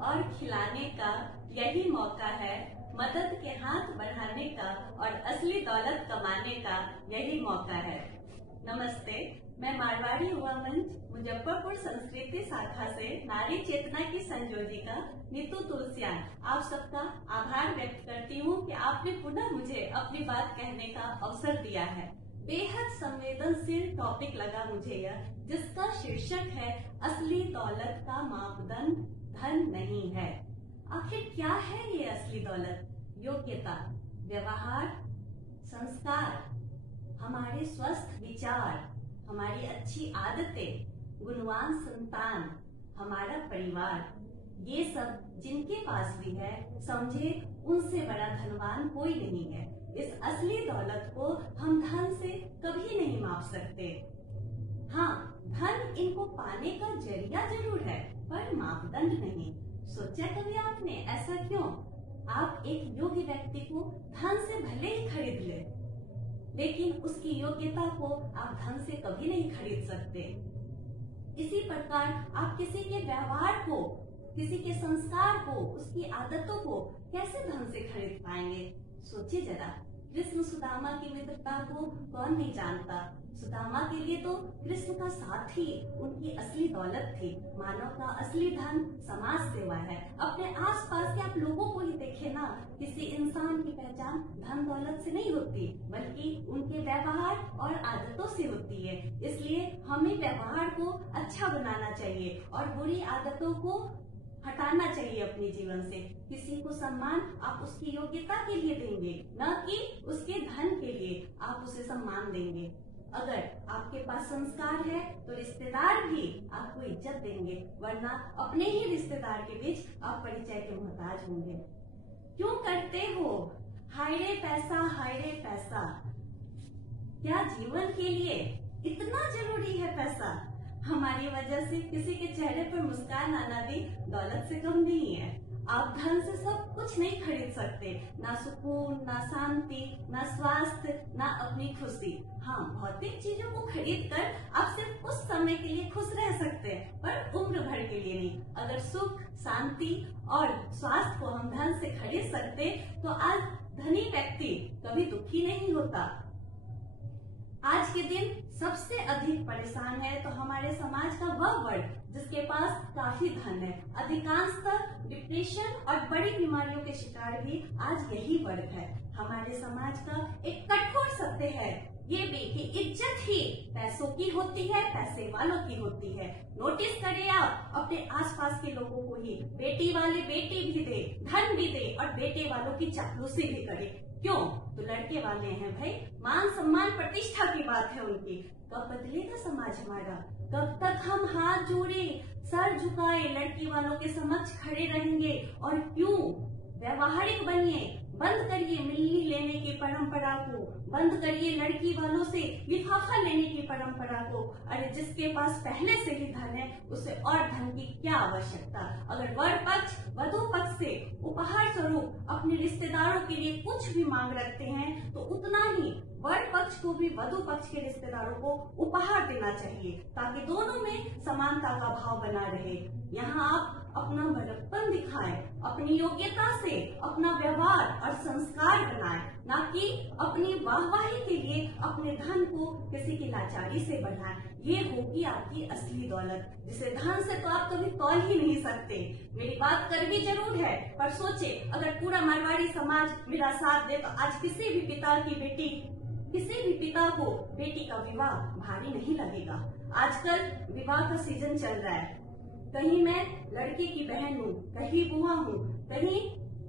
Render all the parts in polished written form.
और खिलाने का यही मौका है। मदद के हाथ बढ़ाने का और असली दौलत कमाने का यही मौका है। नमस्ते, मैं मारवाड़ी युवा मंच मुजफ्फरपुर संस्कृति शाखा से नारी चेतना की संयोजिका नीतू तुलसियान आप सबका आभार व्यक्त करती हूँ कि आपने पुनः मुझे अपनी बात कहने का अवसर दिया है। बेहद संवेदनशील टॉपिक लगा मुझे यह, जिसका शीर्षक है असली दौलत का मापदंड धन नहीं है। आखिर क्या है ये असली दौलत? योग्यता, व्यवहार, संस्कार, हमारे स्वस्थ विचार, हमारी अच्छी आदतें, गुणवान संतान, हमारा परिवार, ये सब जिनके पास भी है, समझे उनसे बड़ा धनवान कोई नहीं है। इस असली दौलत को हम धन से कभी नहीं माप सकते। हाँ, धन इनको पाने का जरिया जरूर है, पर मापदंड नहीं। सोचा कभी आपने ऐसा क्यों? आप एक योग्य व्यक्ति को धन से भले ही खरीद ले, लेकिन उसकी योग्यता को आप धन से कभी नहीं खरीद सकते। इसी प्रकार आप किसी के व्यवहार को, किसी के संस्कार को, उसकी आदतों को कैसे धन से खरीद पाएंगे? सोचिए जरा, कृष्ण सुदामा की मित्रता को कौन नहीं जानता। सुदामा के लिए तो कृष्ण का साथ ही उनकी असली दौलत थी। मानव का असली धन समाज सेवा है। अपने आसपास के आप लोगों को ही देखे ना, किसी इंसान की पहचान धन दौलत से नहीं होती, बल्कि उनके व्यवहार और आदतों से होती है। इसलिए हमें व्यवहार को अच्छा बनाना चाहिए और बुरी आदतों को हटाना चाहिए अपने जीवन से। किसी को सम्मान आप उसकी योग्यता के लिए देंगे, न कि उसके धन के लिए आप उसे सम्मान देंगे। अगर आपके पास संस्कार है तो रिश्तेदार भी आपको इज्जत देंगे, वरना अपने ही रिश्तेदार के बीच आप परिचय के मोहताज होंगे। क्यों करते हो हाय रे पैसा, हाय रे पैसा? क्या जीवन के लिए इतना जरूरी है पैसा? हमारी वजह से किसी के चेहरे पर मुस्कान आना भी दौलत से कम नहीं है। आप धन से सब कुछ नहीं खरीद सकते, ना सुकून, ना शांति, ना स्वास्थ्य, ना अपनी खुशी। हाँ, भौतिक चीजों को खरीद कर आप सिर्फ कुछ समय के लिए खुश रह सकते हैं, पर उम्र भर के लिए नहीं। अगर सुख, शांति और स्वास्थ्य को हम धन से खरीद सकते तो आज धनी व्यक्ति कभी दुखी नहीं होता। आज के दिन सबसे अधिक परेशान है तो हमारे समाज का वह वर्ग जिसके पास काफी धन है। अधिकांशतः डिप्रेशन और बड़ी बीमारियों के शिकार भी आज यही वर्ग है। हमारे समाज का एक कठोर सत्य है ये भी कि इज्जत ही पैसों की होती है, पैसे वालों की होती है। नोटिस करें आप अपने आसपास के लोगों को ही, बेटी वाले बेटी भी दे, धन भी दे और बेटे वालों की चापलूसी भी करे। क्यों? तो लड़के वाले हैं भाई, मान सम्मान प्रतिष्ठा की बात है उनकी। कब बदलेगा समाज हमारा? कब तक हम हाथ जोड़े, सर झुकाए लड़की वालों के समक्ष खड़े रहेंगे? और क्यों? व्यवहारिक बनिए, बंद करिए मिलनी लेने की परंपरा को, बंद करिए लड़की वालों से लिफाफा लेने की परंपरा को। अरे जिसके पास पहले से ही धन है उसे और धन की क्या आवश्यकता? अगर वर पक्ष वधु पक्ष से उपहार स्वरूप अपने रिश्तेदारों के लिए कुछ भी मांग रखते हैं तो उतना ही वर पक्ष को भी वधु पक्ष के रिश्तेदारों को उपहार देना चाहिए, ताकि दोनों में समानता का भाव बना रहे। यहाँ आप अपना बड़प्पन दिखाएं, अपनी योग्यता से अपना व्यवहार और संस्कार बनाएं, ना कि अपनी वाहवाही के लिए अपने धन को किसी की लाचारी से बढ़ाएं। ये होगी आपकी असली दौलत, जिसे धन से तो आप कभी तौल ही नहीं सकते। मेरी बात कड़वी जरूर है, पर सोचे अगर पूरा मारवाड़ी समाज मेरा साथ दे तो आज किसी भी पिता की बेटी, किसी भी पिता को बेटी का विवाह भारी नहीं लगेगा। आजकल विवाह का सीजन चल रहा है, कहीं मैं लड़के की बहन हूँ, कहीं बुआ हूँ, कहीं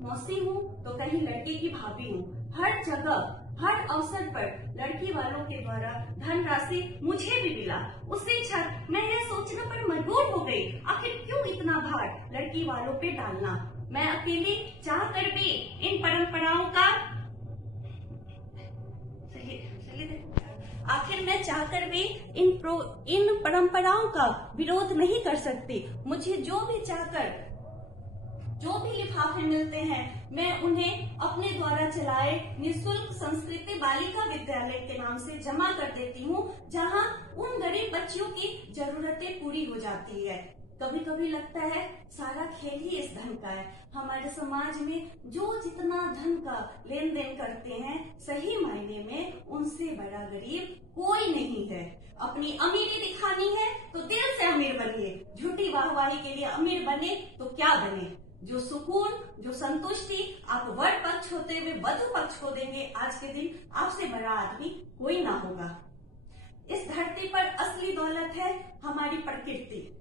मौसी हूँ, तो कहीं लड़के की भाभी हूँ। हर जगह, हर अवसर पर लड़की वालों के द्वारा धनराशि मुझे भी मिला। उससे क्षण मैं यह सोचने पर मजबूर हो गई, आखिर क्यों इतना भार लड़की वालों पे डालना? मैं अकेली चाह कर भी इन परंपराओं का आखिर मैं चाहकर भी इन परंपराओं का विरोध नहीं कर सकती। मुझे जो भी चाहकर जो भी लिफाफे मिलते हैं मैं उन्हें अपने द्वारा चलाए निःशुल्क संस्कृति बालिका विद्यालय के नाम से जमा कर देती हूँ, जहाँ उन गरीब बच्चियों की जरूरतें पूरी हो जाती है। कभी कभी लगता है सारा खेल ही इस धन का है। हमारे समाज में जो जितना धन का लेन देन करते हैं, सही मायने में उनसे बड़ा गरीब कोई नहीं है। अपनी अमीरी दिखानी है तो दिल से अमीर बनिए, झूठी वाहवाही के लिए अमीर बने तो क्या बने। जो सुकून, जो संतुष्टि आप वर पक्ष होते हुए वधु पक्ष को देंगे, आज के दिन आपसे बड़ा आदमी कोई ना होगा। इस धरती पर असली दौलत है हमारी प्रकृति।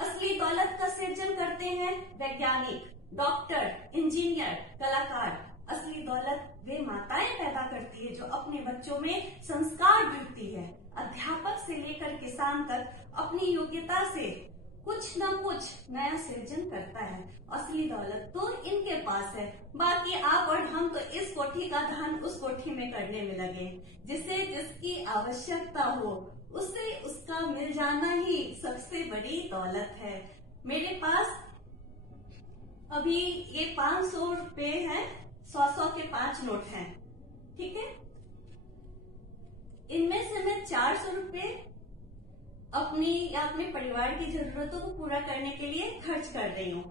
असली दौलत का सृजन करते हैं वैज्ञानिक, डॉक्टर, इंजीनियर, कलाकार। असली दौलत वे माताएं पैदा करती है जो अपने बच्चों में संस्कार भरती है। अध्यापक से लेकर किसान तक अपनी योग्यता से कुछ न कुछ नया सृजन करता है। असली दौलत तो इनके पास है, बाकी आप और हम तो इस कोठी का धन उस कोठी में करने में लगे। जिसे जिसकी आवश्यकता हो उसे उसका मिल जाना ही सबसे बड़ी दौलत है। मेरे पास अभी ये 500 रुपए हैं, 100 के 5 नोट हैं, ठीक है। इनमें से मैं 400 रुपए अपनी या अपने परिवार की जरूरतों को पूरा करने के लिए खर्च कर रही हूँ।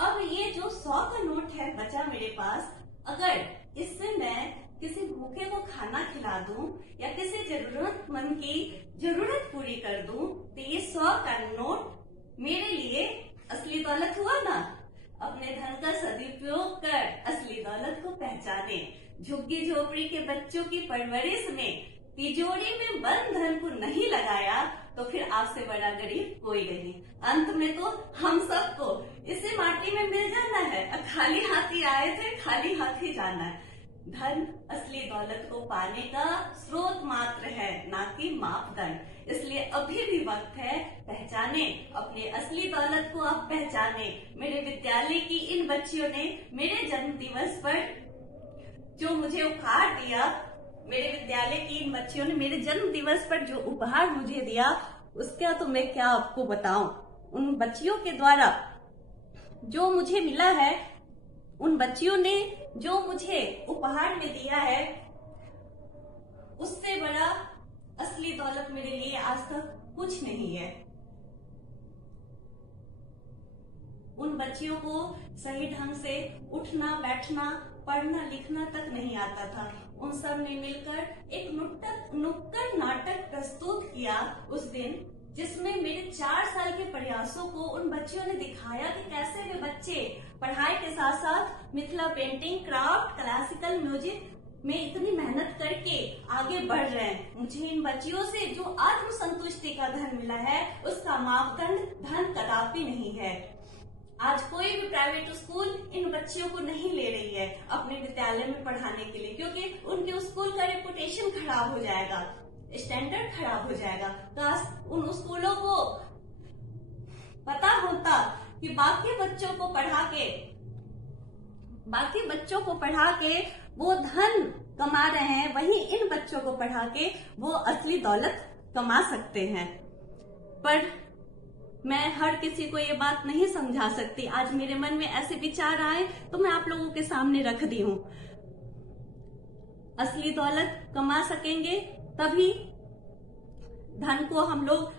अब ये जो 100 का नोट है बचा मेरे पास, अगर इससे मैं किसी भूखे को खाना खिला दूं या किसी जरूरतमंद की जरूरत पूरी कर दूं, तो ये 100 का नोट मेरे लिए असली दौलत हुआ ना। अपने धन का सदुपयोग कर असली दौलत को पहचाने। झुग्गी झोपड़ी के बच्चों की परवरिश में तिजोरी में बंद धन को नहीं लगाया तो फिर आपसे बड़ा गरीब कोई नहीं। अंत में तो हम सबको इसी माटी में मिल जाना है। खाली हाथ ही आए थे, खाली हाथ ही जाना है। धन असली दौलत को पाने का स्रोत मात्र है, ना कि मापदंड। इसलिए अभी भी वक्त है, पहचाने अपने असली दौलत को। आप पहचाने। मेरे विद्यालय की इन बच्चियों ने मेरे जन्म दिवस पर जो मुझे उपहार दिया, मेरे विद्यालय की इन बच्चियों ने मेरे जन्म दिवस पर जो उपहार मुझे दिया, उसका तो मैं क्या आपको बताऊं। उन बच्चियों के द्वारा जो मुझे मिला है, उन बच्चियों ने जो मुझे उपहार में दिया है, उससे बड़ा असली दौलत मेरे लिए आज तक कुछ नहीं है। उन बच्चियों को सही ढंग से उठना, बैठना, पढ़ना, लिखना तक नहीं आता था। उन सब ने मिलकर एक नुक्कड़ नाटक प्रस्तुत किया उस दिन, जिसमें मेरे 4 साल के प्रयासों को उन बच्चियों ने दिखाया कि कैसे वे बच्चे पढ़ाई के साथ साथ Mithila painting, craft, classical music में इतनी मेहनत करके आगे बढ़ रहे हैं। मुझे इन बच्चियों से जो आत्मसंतुष्टि का धन मिला है, उसका मापदंड धन कदापि नहीं है। आज कोई भी प्राइवेट स्कूल इन बच्चियों को नहीं ले रही है अपने विद्यालय में पढ़ाने के लिए, क्योंकि उनके स्कूल का रेपुटेशन खराब हो जाएगा, स्टैंडर्ड खराब हो जाएगा। काश उन स्कूलों को पता होता कि बाकी बच्चों को पढ़ा के वो धन कमा रहे हैं, वहीं इन बच्चों को पढ़ा के वो असली दौलत कमा सकते हैं। पर मैं हर किसी को ये बात नहीं समझा सकती। आज मेरे मन में ऐसे विचार आए तो मैं आप लोगों के सामने रख दी हूँ। असली दौलत कमा सकेंगे तभी धन को हम लोग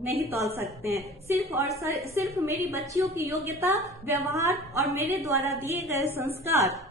नहीं तौल सकते हैं। सिर्फ और सिर्फ मेरी बच्चियों की योग्यता, व्यवहार और मेरे द्वारा दिए गए संस्कार,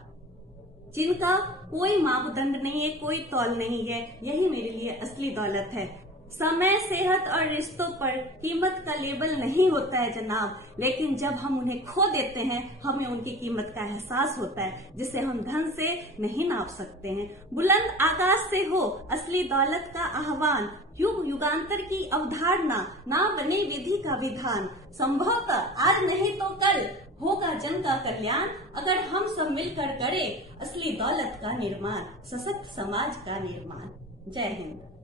जिनका कोई मापदंड नहीं है, कोई तौल नहीं है, यही मेरे लिए असली दौलत है। समय, सेहत और रिश्तों पर कीमत का लेबल नहीं होता है जनाब, लेकिन जब हम उन्हें खो देते हैं हमें उनकी कीमत का एहसास होता है, जिसे हम धन से नहीं नाप सकते हैं। बुलंद आकाश से हो असली दौलत का आह्वान, युग युगांतर की अवधारणा, ना बने विधि का विधान। संभवतः आज नहीं तो कल होगा जन का कल्याण, अगर हम सब मिलकर करें असली दौलत का निर्माण, सशक्त समाज का निर्माण। जय हिंद।